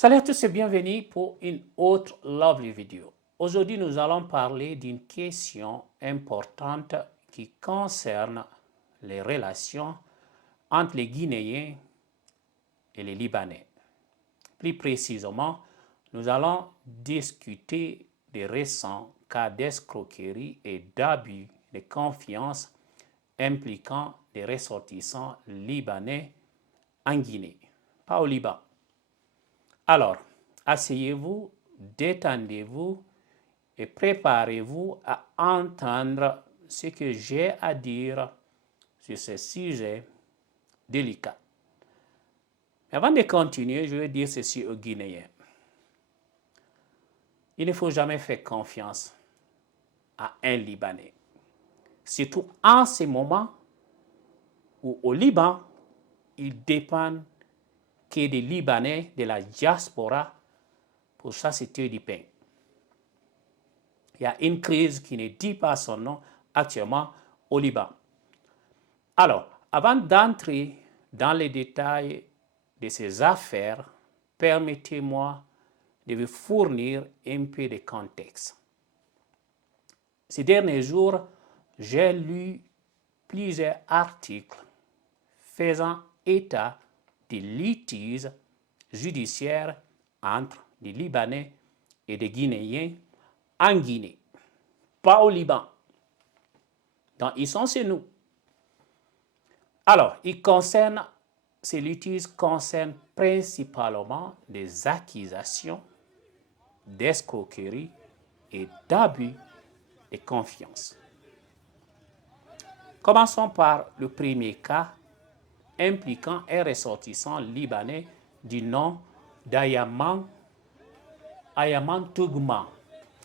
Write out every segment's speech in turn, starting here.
Salut à tous et bienvenue pour une autre lovely vidéo. Aujourd'hui, nous allons parler d'une question importante qui concerne les relations entre les Guinéens et les Libanais. Plus précisément, nous allons discuter des récents cas d'escroquerie et d'abus de confiance impliquant des ressortissants libanais en Guinée, pas au Liban. Alors, asseyez-vous, détendez-vous et préparez-vous à entendre ce que j'ai à dire sur ce sujet délicat. Mais avant de continuer, je vais dire ceci aux Guinéens. Il ne faut jamais faire confiance à un Libanais. Surtout en ce moment où au Liban, il dépend que des Libanais de la diaspora pour s'acheter du pain. Il y a une crise qui ne dit pas son nom actuellement au Liban. Alors, avant d'entrer dans les détails de ces affaires, permettez-moi de vous fournir un peu de contexte. Ces derniers jours, j'ai lu plusieurs articles faisant état des litiges judiciaires entre des Libanais et des Guinéens en Guinée, pas au Liban. Donc, ils sont chez nous. Alors, ces litiges concernent principalement des accusations d'escroquerie et d'abus de confiance. Commençons par le premier cas impliquant un ressortissant libanais du nom d'Ayaman Tougma.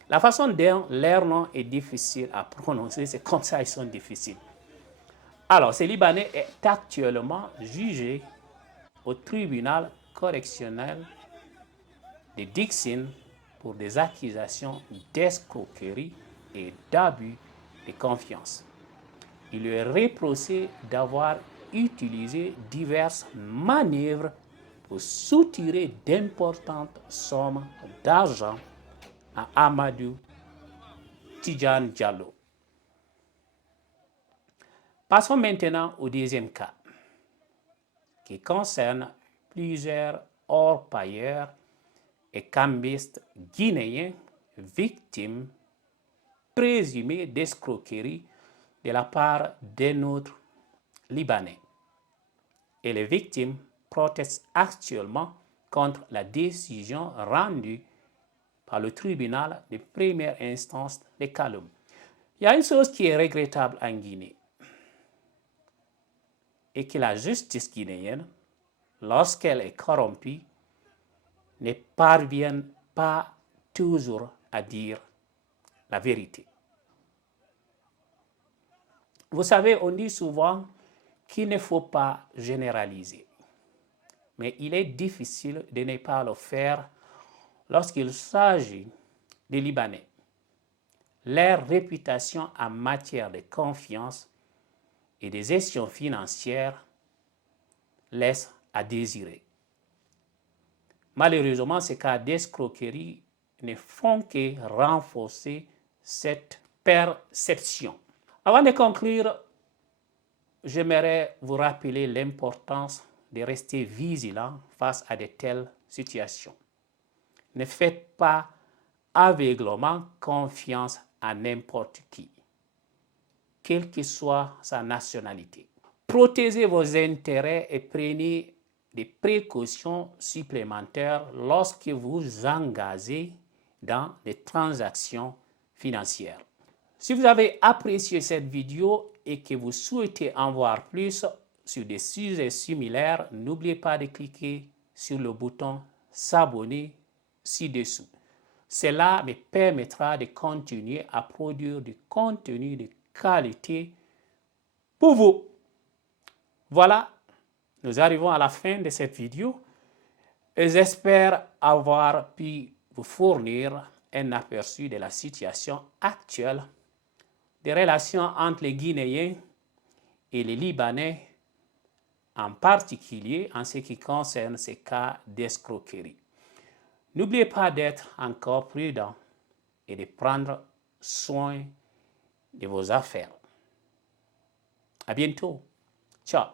La façon dont leur nom est difficile à prononcer, c'est comme ça ils sont difficiles. Alors, ce Libanais est actuellement jugé au tribunal correctionnel de Dixine pour des accusations d'escroquerie et d'abus de confiance. Il lui est reproché d'avoir utilisé diverses manœuvres pour soutirer d'importantes sommes d'argent à Amadou Tidjane Diallo. Passons maintenant au deuxième cas, qui concerne plusieurs orpailleurs et cambistes guinéens victimes présumées d'escroquerie de la part d'un autre Libanais. Et les victimes protestent actuellement contre la décision rendue par le tribunal de première instance de Kaloum. Il y a une chose qui est regrettable en Guinée, et que la justice guinéenne, lorsqu'elle est corrompue, ne parvient pas toujours à dire la vérité. Vous savez, on dit souvent qu'il ne faut pas généraliser, mais il est difficile de ne pas le faire lorsqu'il s'agit des Libanais. Leur réputation en matière de confiance et de gestion financière laisse à désirer. Malheureusement, ces cas d'escroquerie ne font que renforcer cette perception. Avant de conclure, j'aimerais vous rappeler l'importance de rester vigilant face à de telles situations. Ne faites pas aveuglément confiance à n'importe qui, quelle que soit sa nationalité. Protégez vos intérêts et prenez des précautions supplémentaires lorsque vous engagez dans des transactions financières. Si vous avez apprécié cette vidéo et que vous souhaitez en voir plus sur des sujets similaires, n'oubliez pas de cliquer sur le bouton s'abonner ci-dessous. Cela me permettra de continuer à produire du contenu de qualité pour vous. Voilà, nous arrivons à la fin de cette vidéo et j'espère avoir pu vous fournir un aperçu de la situation actuelle des relations entre les Guinéens et les Libanais, en particulier en ce qui concerne ces cas d'escroquerie. N'oubliez pas d'être encore prudent et de prendre soin de vos affaires. À bientôt. Ciao.